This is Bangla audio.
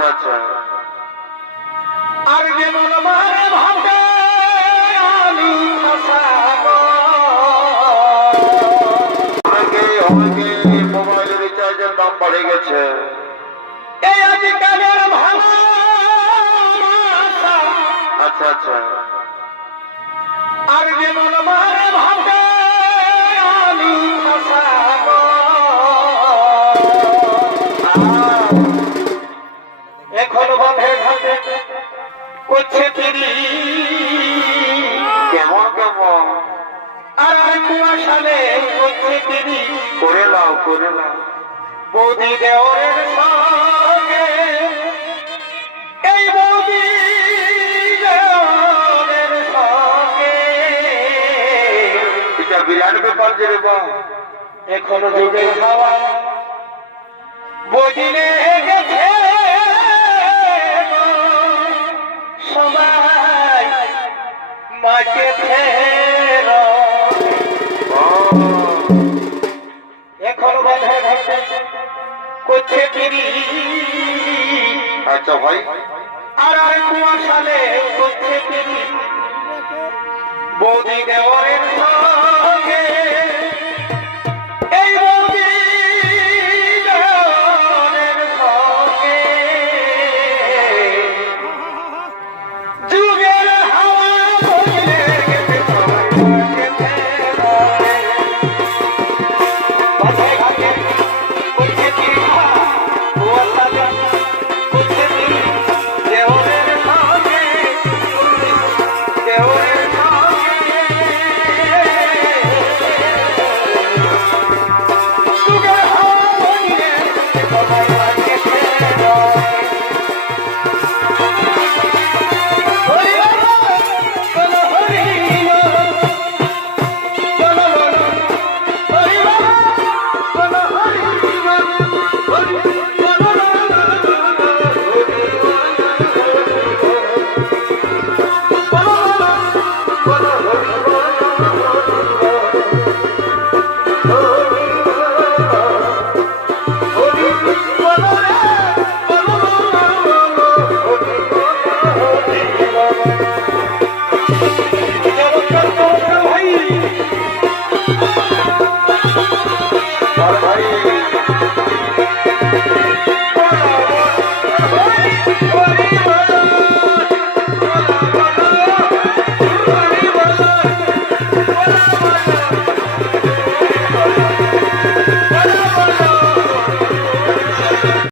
আচ্ছা আচ্ছা আর যেমন মারে ভাবে আমি ফাঁসাবো। অনেকে অনেকে মোবাইল রিচার্জের দাম বেড়ে গেছে। এই আজকালের ভালোবাসা আচ্ছা আচ্ছা। আর মারে এখন ঘাটে করছে তিরি কেমন কেমন? আর কুয়াশালে করছে তিরি করে লাও করে লাও বৌদি সঙ্গে এই বৌদি এটা বিরাট ব্যাপার যে এখন যুগের হাওয়া। বদিনে মাকে ফের এখন বাধা ঘাটে করছে তিরি আচ্ছা ভাই। আর আর কুয়াশালে করছে তিরি বৌদি দেওয়ারের